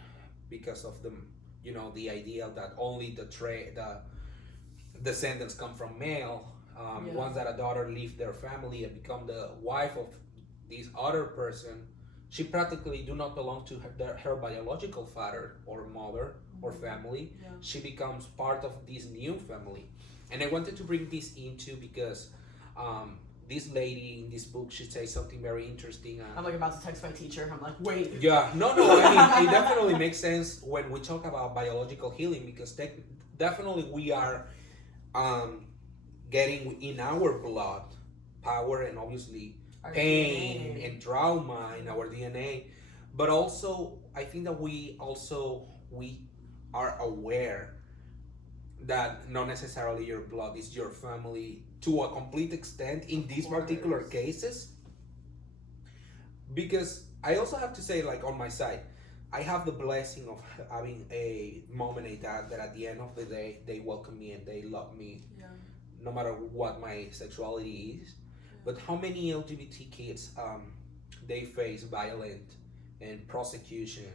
because of the idea that only the descendants come from male, once that a daughter leaves their family and become the wife of this other person, she practically do not belong to her biological father or mother or family. Yeah. She becomes part of this new family. And I wanted to bring this into because this lady in this book, she says something very interesting. I'm like about to text my teacher. I'm like, wait. Yeah, no. I mean, it definitely makes sense when we talk about biological healing, because definitely we are getting in our blood power and obviously our pain DNA. And trauma in our DNA. But also, I think that we are aware that not necessarily your blood is your family to a complete extent in these particular cases. Because I also have to say, like on my side, I have the blessing of having a mom and a dad that at the end of the day, they welcome me and they love me, no matter what my sexuality is. But how many LGBT kids, they face violence and prosecution,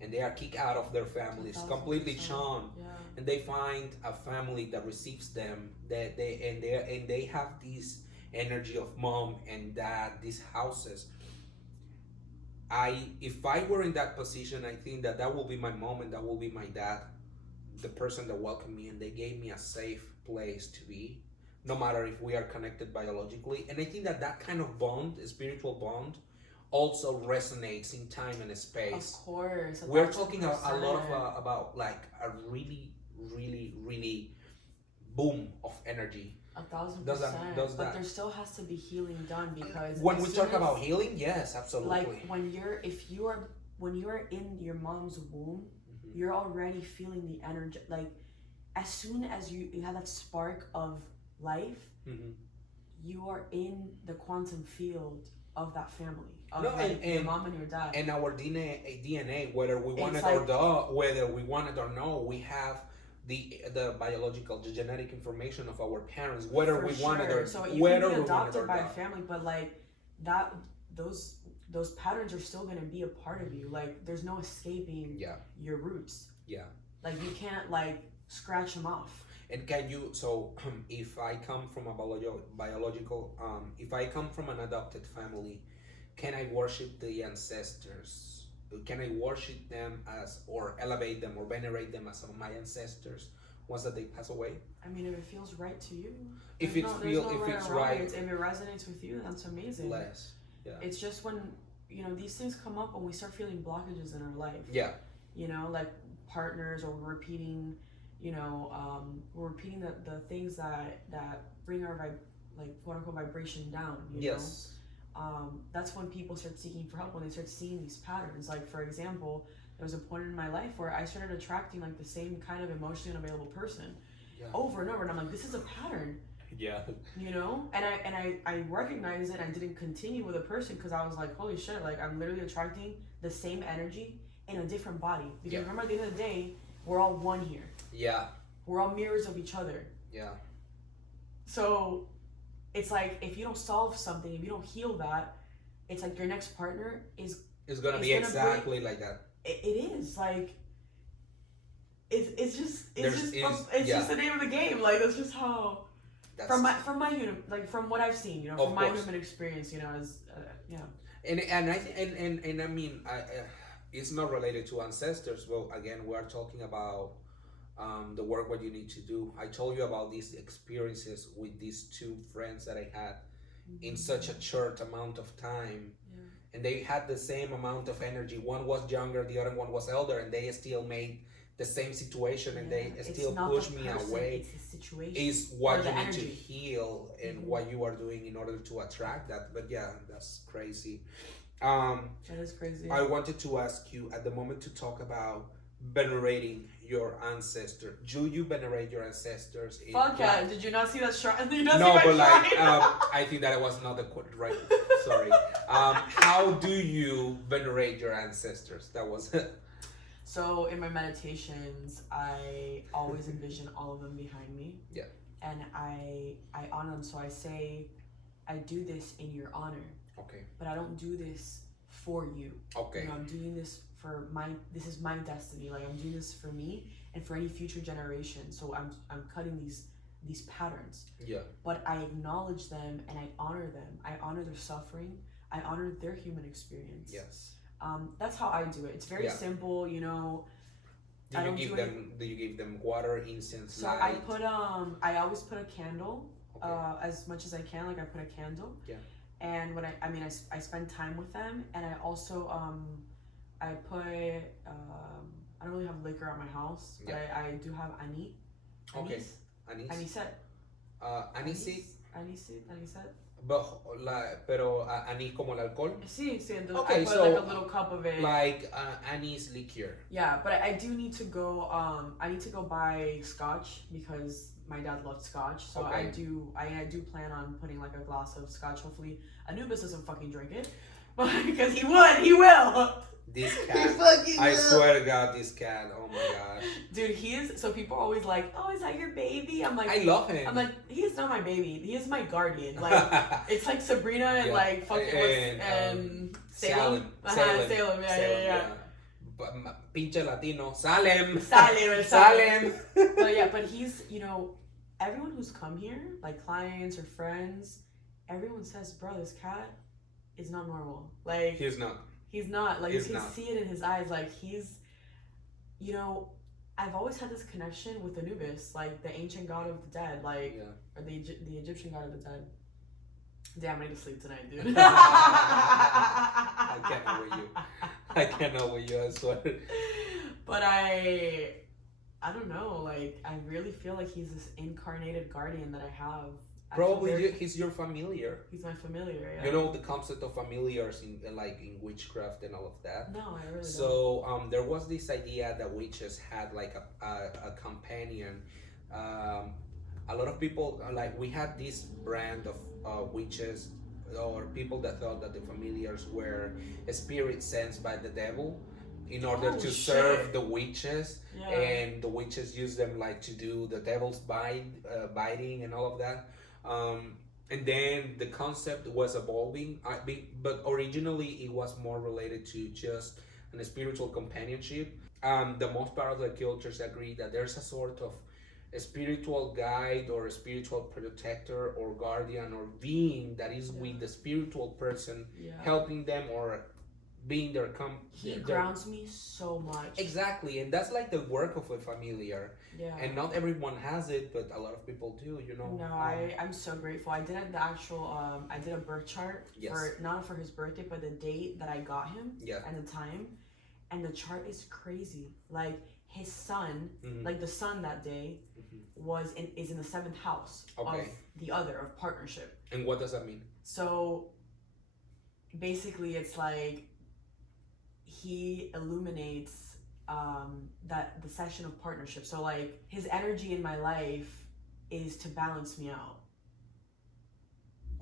and they are kicked out of their families, completely shunned, and they find a family that receives them, that they have this energy of mom and dad, these houses. If I were in that position, I think that will be my mom and that will be my dad, the person that welcomed me and they gave me a safe place to be, no matter if we are connected biologically. And I think that kind of bond, a spiritual bond, also resonates in time and space. Of course. We're talking a lot about like a really, really, really boom of energy. 1,000%. But there still has to be healing done, because when we talk about healing, yes, absolutely. Like when you're in your mom's womb, you're already feeling the energy. Like as soon as you have that spark of life, you are in the quantum field of that family. Your mom and your dad. And our DNA, whether we want it or not, whether we want it or no, we have the biological, the genetic information of our parents, whether we want it or so you can be adopted by a family, but like that, those patterns are still gonna be a part of you. Like there's no escaping your roots. Yeah. Like you can't like scratch them off. And can you, so if I come from a biological, if I come from an adopted family, can I worship the ancestors? Can I worship them as, or elevate them, or venerate them as my ancestors once that they pass away? I mean, if it feels right to you. If it's real, if it's right. If it resonates with you, that's amazing. Less, yeah. It's just when, you know, these things come up when we start feeling blockages in our life. Yeah. You know, like partners, or we're repeating, you know, we're repeating the things that bring our quote unquote vibration down. You know? That's when people start seeking for help, when they start seeing these patterns. Like, for example, there was a point in my life where I started attracting like the same kind of emotionally unavailable person over and over, and I'm like, this is a pattern. Yeah. You know, and I recognized it. And I didn't continue with a person because I was like, holy shit, like I'm literally attracting the same energy in a different body. Because remember, at the end of the day, we're all one here. Yeah. We're all mirrors of each other. Yeah. So it's like, if you don't solve something, if you don't heal that, it's like your next partner is gonna be exactly like that. It is like, it's just the name of the game. Like, that's just how. From my human, like from what I've seen, you know, from my human experience, you know, as And I mean, it's not related to ancestors. Well, again, we're talking about the work what you need to do. I told you about these experiences with these two friends that I had in such a short amount of time, and they had the same amount of energy. One was younger, the other one was elder, and they still made the same situation, and they still push me away. It's the situation. Is what you need to heal and what you are doing in order to attract that. But yeah, that's crazy. That is crazy. I wanted to ask you at the moment to talk about venerating your ancestor. Do you venerate your ancestors? Fuck yeah! Did you not see that shrine? No, but like, I think that it was not the right. Sorry. How do you venerate your ancestors? That was. So in my meditations, I always envision all of them behind me. Yeah. And I honor them. So I say, I do this in your honor. Okay. But I don't do this for you. Okay. You know, I'm doing this for this is my destiny. Like, I'm doing this for me and for any future generation. So I'm cutting these patterns. Yeah. But I acknowledge them and I honor them. I honor their suffering. I honor their human experience. Yes. That's how I do it. It's very simple, you know. Do you give them water, incense, so light? I always put a candle, as much as I can. Like, I put a candle. Yeah. And when I spend time with them, and I also I put I don't really have liquor at my house, but I do have anise. Okay. Anisette. Anisette. Pero anís como el alcohol? Sí, entonces I put like a little cup of it. Like anise liqueur. Yeah, but I do need to go, I need to go buy scotch because my dad loved scotch. So I do plan on putting like a glass of scotch. Hopefully Anubis doesn't fucking drink it. Because he will. This cat, I swear to God, this cat, oh my gosh. Dude, so people are always like, oh, is that your baby? I'm like, I love him. I'm like, he's not my baby. He is my guardian. Like, it's like Sabrina and like fucking Salem. Salem, yeah. Pinche Latino. Salem. But he's, you know, everyone who's come here, like clients or friends, everyone says, bro, this cat is not normal. Like, he's not. He's not. Like, you can see it in his eyes. Like, he's, you know, I've always had this connection with Anubis, like the ancient god of the dead, like, or the Egyptian god of the dead. Damn, I need to sleep tonight, dude. I cannot with you, I swear. But I don't know, like, I really feel like he's this incarnated guardian that I have. Probably he's your familiar. He's my familiar, yeah. You know the concept of familiars in witchcraft and all of that? No, I really don't. So there was this idea that witches had like a companion. A lot of people, like, we had this brand of witches or people that thought that the familiars were spirits sent by the devil in order to serve the witches, and the witches use them like to do the devil's biting and all of that. And then the concept was evolving, but originally it was more related to just a spiritual companionship. The most part of the cultures agree that there's a sort of a spiritual guide or a spiritual protector or guardian or being that is with the spiritual person, helping them or being their he grounds me so much. Exactly, and that's like the work of a familiar. And not everyone has it, but a lot of people do, you know. No, I'm so grateful. I did the actual I did a birth chart for not for his birthday, but the date that I got him and the time, and the chart is crazy. Like his son, like the sun that day is in the 7th house of of partnership. And what does that mean? So basically it's like he illuminates that the session of partnership. So like his energy in my life is to balance me out.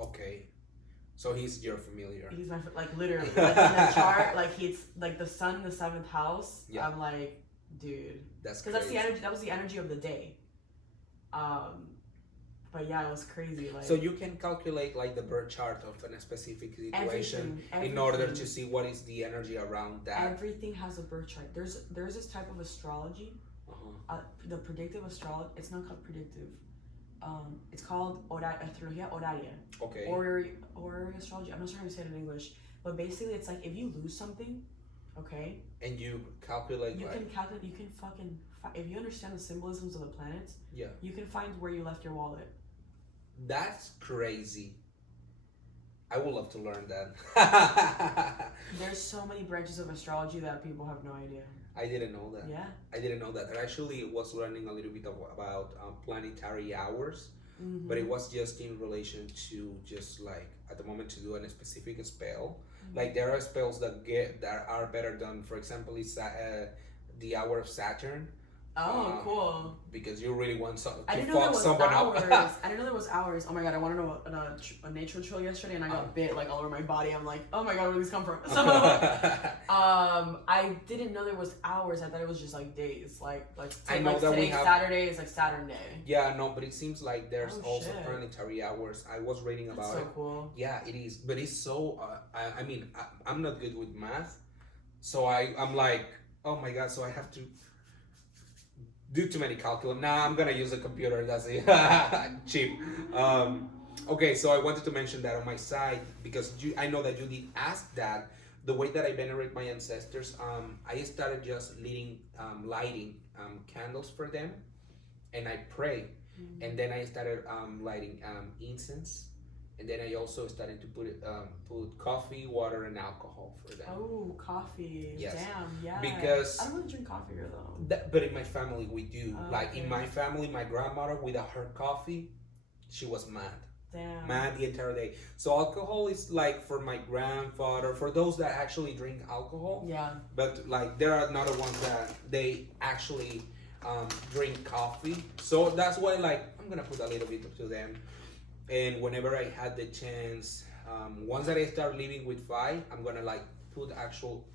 Okay. So he's your familiar. He's my like literally like in the chart, like he's like the sun in the 7th house. I'm like, dude. That's because that's the energy. That was the energy of the day. But yeah, it was crazy. Like, so you can calculate like the birth chart of a specific situation everything. In order to see what is the energy around that. Everything has a birth chart. There's this type of astrology, the predictive astrology. It's not called predictive. It's called astrología horaria. Okay. Or astrology. I'm not sure how to say it in English, but basically it's like if you lose something, okay. And you calculate. You can calculate. You can fucking. If you understand the symbolisms of the planets, you can find where you left your wallet. That's crazy. I would love to learn that. There's so many branches of astrology that people have no idea. I didn't know that. Yeah. I didn't know that. I actually was learning a little bit about planetary hours, but it was just in relation to just like at the moment to do a specific spell. Like there are spells that are better done. For example, it's the hour of Saturn. Oh, cool. Because you really want to fuck someone up. I didn't know there was hours. Oh my god, I wanted to know a nature trail yesterday and I got bit like all over my body. I'm like, oh my god, where did these come from? So, I didn't know there was hours. I thought it was just like days. Like I know that we have Saturday is like Saturn day. Yeah, no, but it seems like there's also planetary hours. I was reading about it. So cool. Yeah, it is. But it's so. I mean, I'm not good with math, so I'm like, oh my god, so I have to do too many calculus. Nah, I'm gonna use a computer. That's it. Cheap. Okay, so I wanted to mention that on my side because I know that you did ask that. The way that I venerate my ancestors, I started just lighting candles for them, and I pray, and then I started lighting incense, and then I also started to put coffee, water, and alcohol for them. Oh, coffee! Yes. Damn, yeah. Because I don't really drink coffee here though. But in my family we do. In my family, my grandmother without her coffee, she was mad. Damn. Mad the entire day. So alcohol is like for my grandfather, for those that actually drink alcohol. Yeah. But like there are another ones that they actually drink coffee. So that's why like I'm gonna put a little bit to them. And whenever I had the chance, once that I start living with Fi, I'm gonna like put actual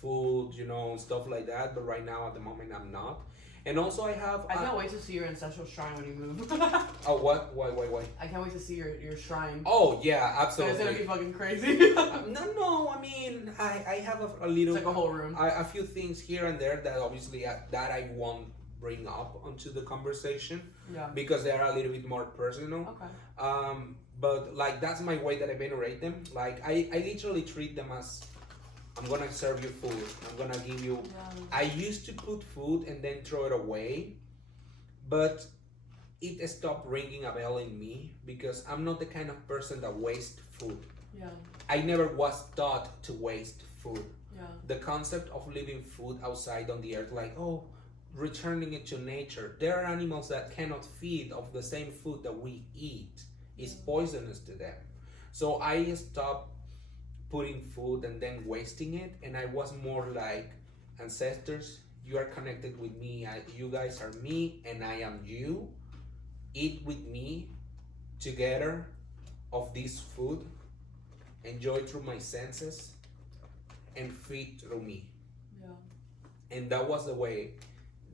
food, stuff like that. But right now at the moment I'm not. And also I can't wait to see your ancestral shrine when you move. Oh, what? Why? I can't wait to see your shrine. Oh, yeah, absolutely. It's gonna be fucking crazy. No, I mean, I have a little... It's like a whole room. A few things here and there that obviously that I won't bring up onto the conversation. Yeah. Because they are a little bit more personal. Okay. But like, that's my way that I venerate them. Like, I literally treat them as... I'm gonna serve you food. I'm gonna give you... I used to put food and then throw it away, but it stopped ringing a bell in me because I'm not the kind of person that wastes food. Yeah. I never was taught to waste food. Yeah. The concept of leaving food outside on the earth, like, returning it to nature. There are animals that cannot feed of the same food that we eat. It's poisonous to them. So I stopped putting food and then wasting it, and I was more like, ancestors, you are connected with me, you guys are me and I am you. Eat with me together of this food, enjoy through my senses, and feed through me. Yeah. And that was the way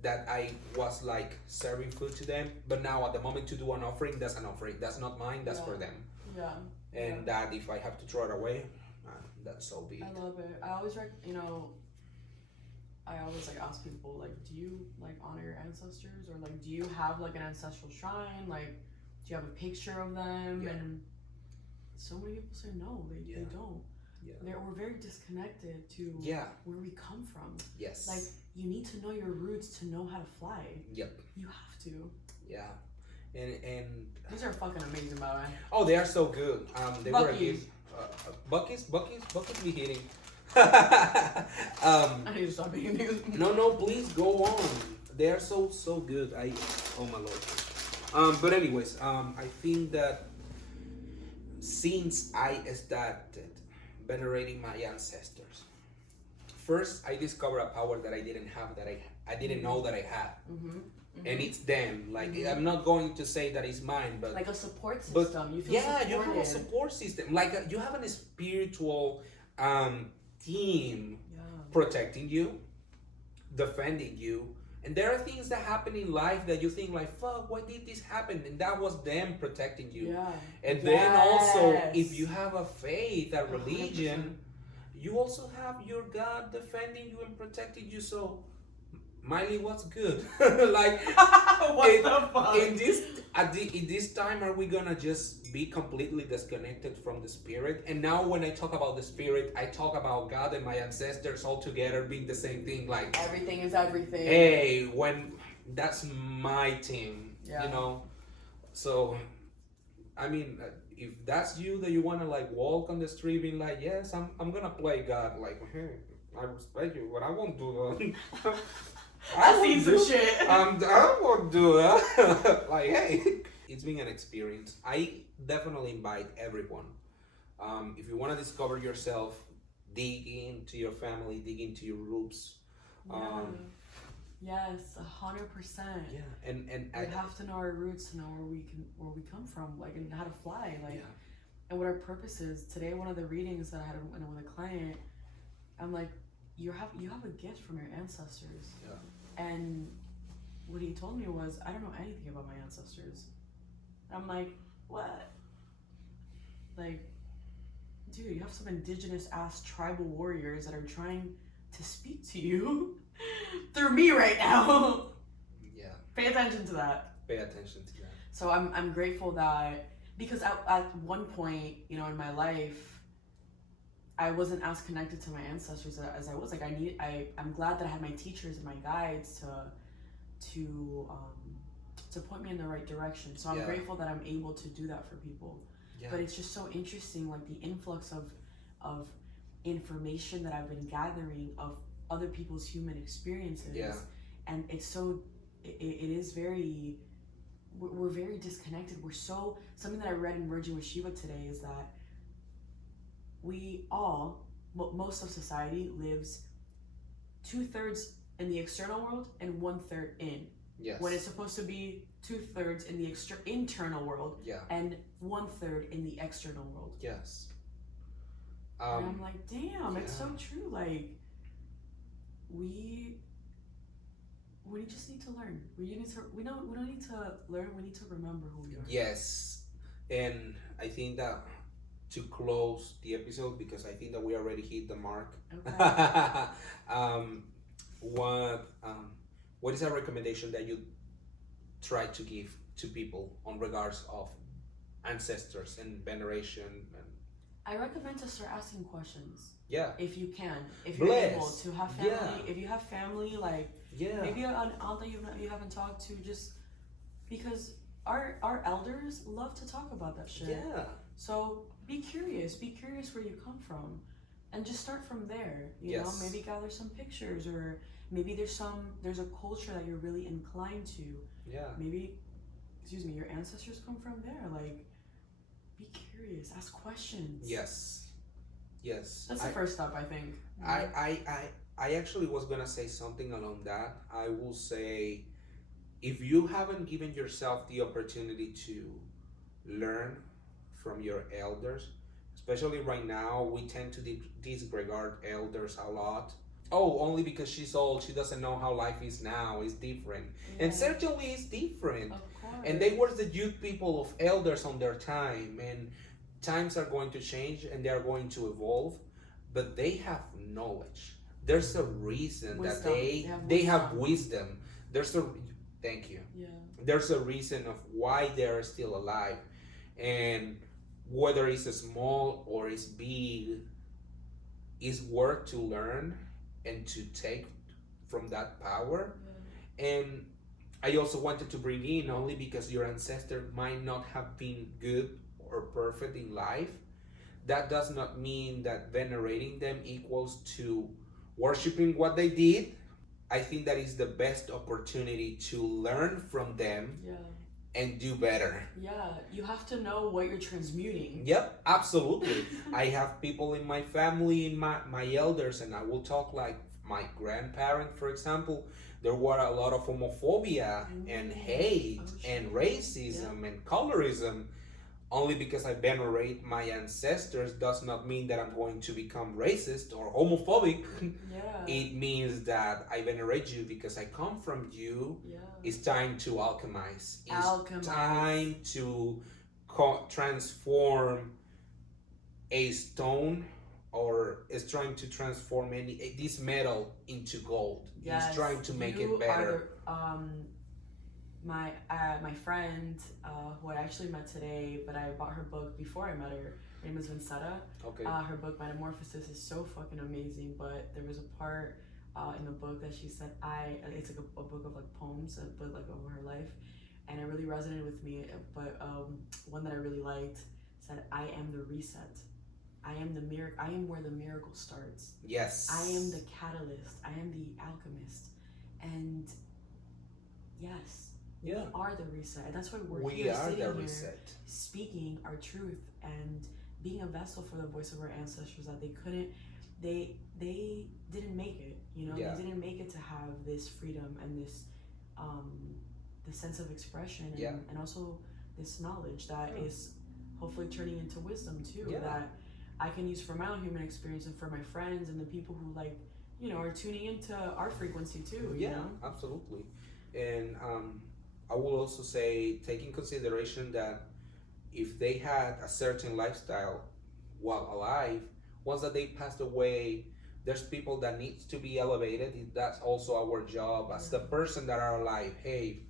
that I was like serving food to them. But now at the moment to do an offering, that's an offering. That's not mine, that's for them. Yeah. And that if I have to throw it away, that's so be it. I love it. I always I always like ask people like, do you like honor your ancestors, or like, do you have like an ancestral shrine? Like, do you have a picture of them? Yeah. And so many people say no, they don't. Yeah. We're very disconnected to where we come from. Yes. Like, you need to know your roots to know how to fly. Yep. You have to. Yeah. And these are fucking amazing, by the way. Oh, they are so good. They were a gift. Bucky's be hitting. I need to stop eating these. No, please go on. They are so good. Oh my lord. But anyways, I think that since I started venerating my ancestors, first I discovered a power that I didn't have, that I didn't know that I had. And it's them. Like, I'm not going to say that it's mine, but like a support system. You feel supported. You have a support system. Like you have a spiritual team protecting you, defending you. And there are things that happen in life that you think like, fuck, why did this happen? And that was them protecting you. Yeah. And then also, if you have a faith, a religion, 100%. You also have your God defending you and protecting you. So Miley, what's good? Like, what the fuck? In this time, are we gonna just be completely disconnected from the spirit? And now, when I talk about the spirit, I talk about God and my ancestors all together being the same thing. Like, everything is everything. Hey, when that's my team, you know. So, I mean, if that's you, that you wanna like walk on the street, being like, yes, I'm gonna play God. Like, hey, I respect you, but I won't do that. I seen some shit. I won't do that. Like, hey, it's been an experience. I definitely invite everyone. If you want to discover yourself, dig into your family, dig into your roots. Yes, 100%. Yeah, and we have to know our roots to know where we come from, like, and how to fly, like, and what our purpose is. Today, one of the readings that I had with a client, I'm like, you have a gift from your ancestors. Yeah. And what he told me was, I don't know anything about my ancestors. And I'm like, what? Like, dude, you have some indigenous ass tribal warriors that are trying to speak to you through me right now. Yeah. Pay attention to that. Pay attention to that. So I'm grateful that, because at one point, you know, in my life, I wasn't as connected to my ancestors as I was. Like, I'm glad that I had my teachers and my guides to point me in the right direction. So I'm grateful that I'm able to do that for people. Yeah. But it's just so interesting, like the influx of information that I've been gathering of other people's human experiences. Yeah. And it's so, it is very, we're very disconnected. Something that I read in Merging with Shiva today is that most of society lives 2/3 in the external world and 1/3 in. Yes. When it's supposed to be 2/3 in the internal world, and 1/3 in the external world. Yes. And I'm like, damn, it's so true. Like, we just need to learn. We don't need to learn. We need to remember who we are. Yes, and I think that, to close the episode, because I think that we already hit the mark. Okay. What is a recommendation that you try to give to people on regards of ancestors and veneration? I recommend to start asking questions. Yeah. If you can, if you're able to have family, if you have family, like maybe an aunt that you haven't talked to, just because our elders love to talk about that shit. Yeah. So be curious where you come from, and just start from there. You know, maybe gather some pictures, or maybe there's a culture that you're really inclined to. Yeah. Maybe, your ancestors come from there. Like, be curious, ask questions. Yes. That's the first step, I think. I actually was gonna say something along that. I will say, if you haven't given yourself the opportunity to learn from your elders, especially right now, we tend to disregard elders a lot. Oh, only because she's old, she doesn't know how life is now. It's different. Yeah. And certainly it's different. Of course. And they were the youth people of elders on their time, and times are going to change and they are going to evolve, but they have knowledge. there's a reason that Wisdom. they have wisdom. Thank you. Yeah. There's a reason of why they're still alive, and whether it's small or it's big, is worth to learn and to take from that power. Yeah. And I also wanted to bring in, only because your ancestor might not have been good or perfect in life, that does not mean that venerating them equals to worshiping what they did. I think that is the best opportunity to learn from them. Yeah. And do better. Yeah, you have to know what you're transmuting. Yep, absolutely. I have people in my family, in my elders, and I will talk like my grandparent, for example. There were a lot of homophobia and hate and racism and colorism. Only because I venerate my ancestors does not mean that I'm going to become racist or homophobic. Yeah. It means that I venerate you because I come from you. Yeah. It's time to alchemize. It's time to transform a stone, or it's trying to transform this metal into gold. Yes, it's trying to make it better. My friend, who I actually met today, but I bought her book before I met her. Her name is Vanessa. Okay. Her book Metamorphosis is so fucking amazing. But there was a part in the book that she said, it's like a book of like poems, but like over her life, and it really resonated with me. But one that I really liked said, "I am the reset. I am the miracle. I am where the miracle starts. Yes. I am the catalyst. I am the alchemist." And yes. Yeah. We are the reset. And that's why we're here sitting here speaking our truth and being a vessel for the voice of our ancestors that they didn't make it, you know. Yeah. They didn't make it to have this freedom and this sense of expression and also this knowledge that is hopefully turning into wisdom too, that I can use for my own human experience and for my friends and the people who like, you know, are tuning into our frequency too. Yeah, you know? Absolutely. And I will also say, take in consideration that if they had a certain lifestyle while alive, once that they passed away, there's people that needs to be elevated. That's also our job as the person that are alive. Hey,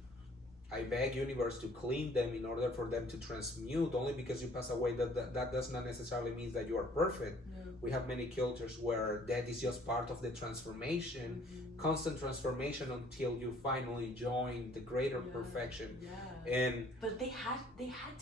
I beg universe to clean them in order for them to transmute. Only because you pass away, that does not necessarily mean that you are perfect. Yeah. We have many cultures where death is just part of the transformation, constant transformation until you finally join the greater perfection. Yeah. But they had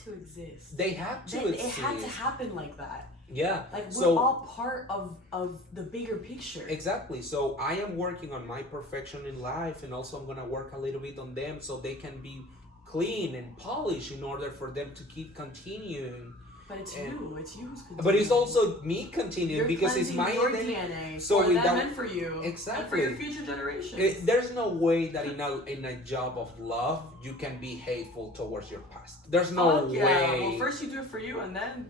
to exist. They had to exist. It had to happen like that. Yeah. Like we're all part of the bigger picture. Exactly. So I am working on my perfection in life, and also I'm gonna work a little bit on them so they can be clean and polished in order for them to keep continuing. But it's you who's continuing. But it's also me continuing because it's my your DNA. So for them and for you. Exactly. And for your future generations. There's no way that in a job of love you can be hateful towards your past. There's no way. Well, first you do it for you, and then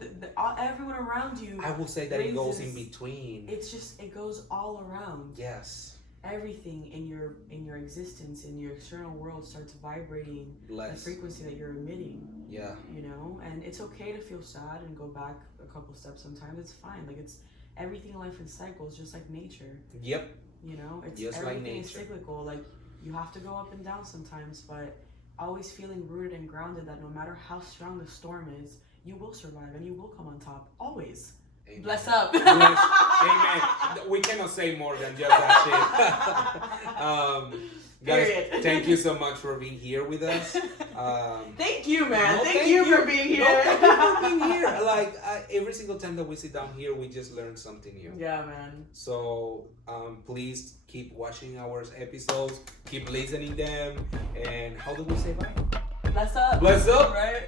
everyone around you. I will say that it goes in between. It goes all around. Yes. Everything in your existence, in your external world, starts vibrating the frequency that you're emitting. Yeah. You know, and it's okay to feel sad and go back a couple steps. Sometimes it's fine. Like it's everything in life in cycles, just like nature. Yep. You know, it's just everything like nature. is cyclical. Like you have to go up and down sometimes, but always feeling rooted and grounded that no matter how strong the storm is, you will survive and you will come on top. Always. Amen. Bless up. Amen. We cannot say more than just that shit. Guys, thank you so much for being here with us. Thank you, man. Thank you for being here. No, thank you for being here. Like every single time that we sit down here, we just learn something new. Yeah, man. So please keep watching our episodes, keep listening them, and how do we say bye? Bless up. Bless up. Right.